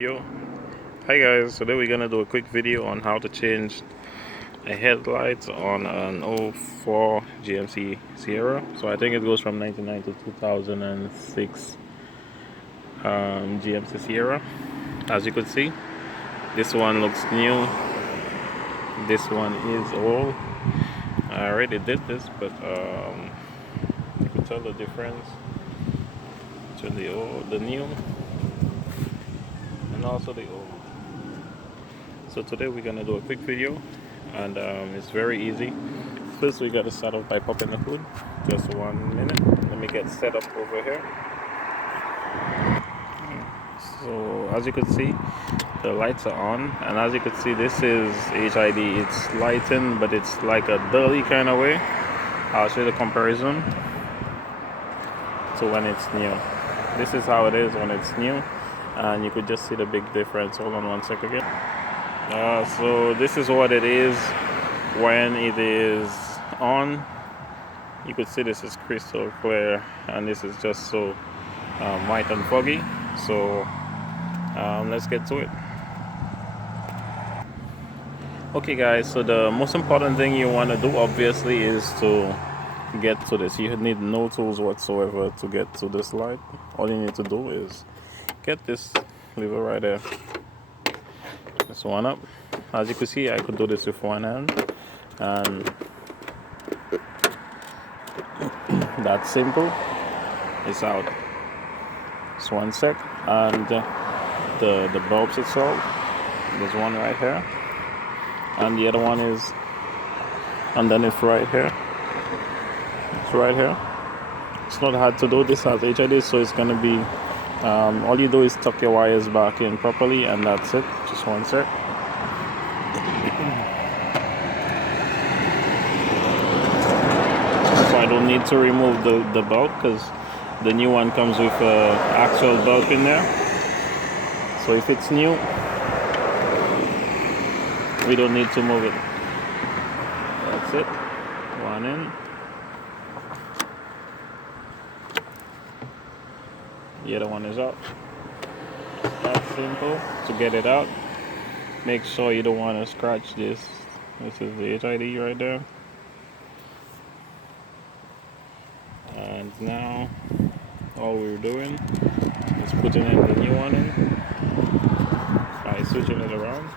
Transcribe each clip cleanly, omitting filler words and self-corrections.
Yo, hi guys, today we're gonna do a quick video on how to change a headlight on an '04 GMC Sierra. So I think it goes from 99 to 2006 GMC Sierra. As you could see, this one looks new, this one is old. I already did this, but you can tell the difference between the old, the new, and also the old. So today we're gonna do a quick video, and it's very easy. First we gotta start off by popping the hood. Just 1 minute. Let me get set up over here. So as you can see, the lights are on, and as you can see, this is HID. It's lighting, but it's like a dully kind of way. I'll show you the comparison to when it's new. This is how it is when it's new, and you could just see the big difference. Hold on 1 sec again. So this is what it is when it is on. You could see this is crystal clear, and this is just so white and foggy. So let's get to it. Okay guys, so the most important thing you want to do obviously is to get to this. You need no tools whatsoever to get to this light. All you need to do is get this lever right there. This one up. As you can see, I could do this with one hand, and that's simple. It's out. It's 1 sec, and the bulbs itself. There's one right here, and the other one is underneath right here. It's right here. It's not hard to do. This has HID, so it's gonna be. All you do is tuck your wires back in properly, and that's it. Just 1 sec. So I don't need to remove the bulb because the new one comes with an actual bulb in there. So if it's new, we don't need to move it. That's it. One in. The other one is out. That's simple. To get it out, make sure you don't want to scratch this. This is the HID right there. And now all we're doing is putting in the new one in by switching it around.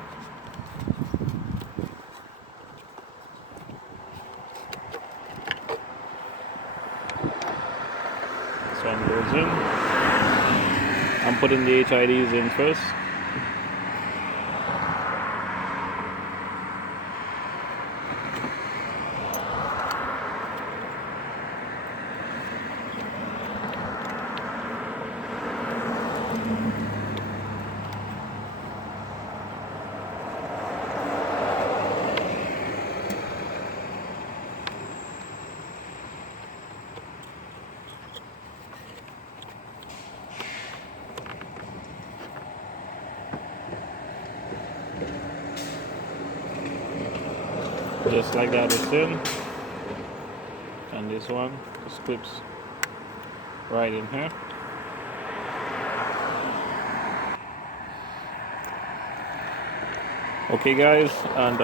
This one goes in. I'm putting the HIDs in first. Just like that, it's in, and this one just clips right in here. Okay guys, and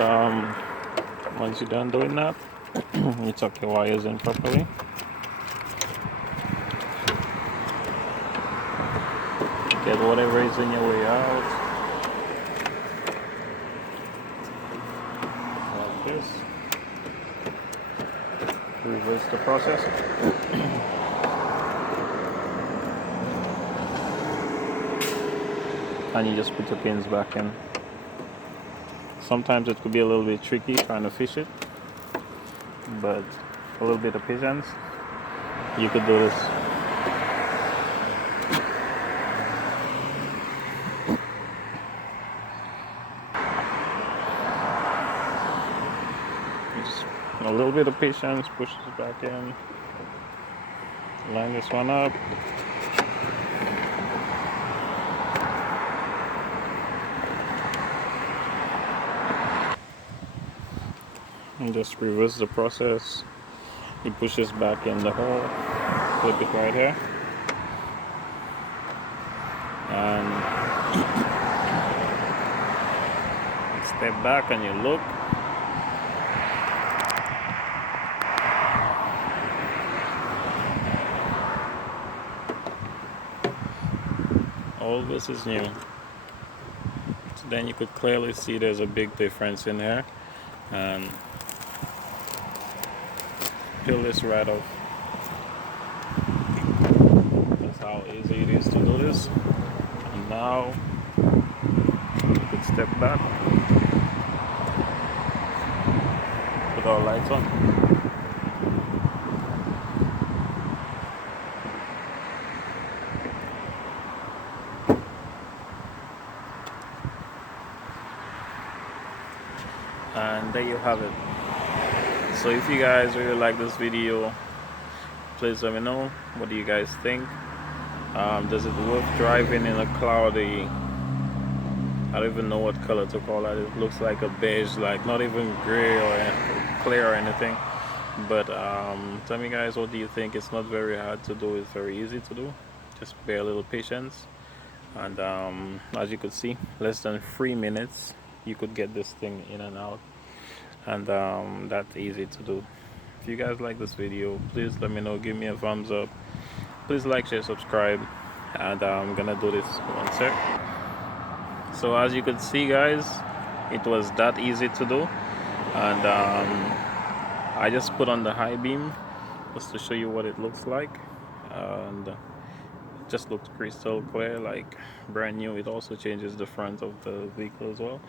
once you're done doing that, you tuck your wires in properly. Get whatever is in your way out. This. Reverse the process. And you just put the pins back in. Sometimes it could be a little bit tricky trying to fish it, but a little bit of patience, you could do this. A little bit of patience, push this back in, line this one up, and just reverse the process. You push this back in the hole, clip it right here, and step back and you look. All this is new. So then you could clearly see there's a big difference in here. And peel this right off. That's how easy it is to do this. And now you could step back, put our lights on. And there you have it. So if you guys really like this video, please let me know. What do you guys think? Does it worth driving in a cloudy, I don't even know what color to call that. It looks like a beige, like not even gray or clear or anything. But tell me guys, what do you think? It's not very hard to do, it's very easy to do. Just bear a little patience. And as you could see, less than 3 minutes you could get this thing in and out. And that's easy to do. If you guys like this video, please let me know. Give me a thumbs up. Please like, share, subscribe. And I'm gonna do this one sec. So as you could see guys, it was that easy to do. And I just put on the high beam just to show you what it looks like. And it just looks crystal clear, like brand new. It also changes the front of the vehicle as well.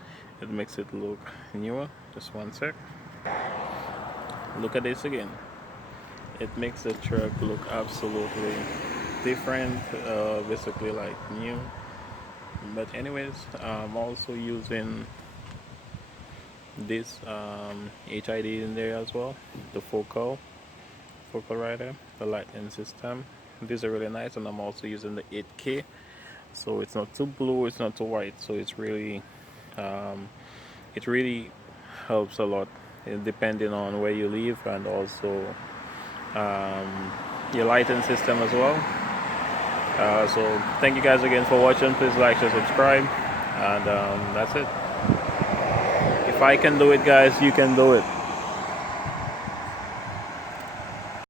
It makes it look newer. Just one sec. Look at this again. It makes the truck look absolutely different, basically like new. But anyways, I'm also using this HID in there as well, the focal rider, the lighting system. These are really nice, and I'm also using the 8K, so it's not too blue, it's not too white, so it's really it really helps a lot depending on where you live, and also your lighting system as well. So thank you guys again for watching. Please like, share, subscribe, and that's it. If I can do it guys, you can do it.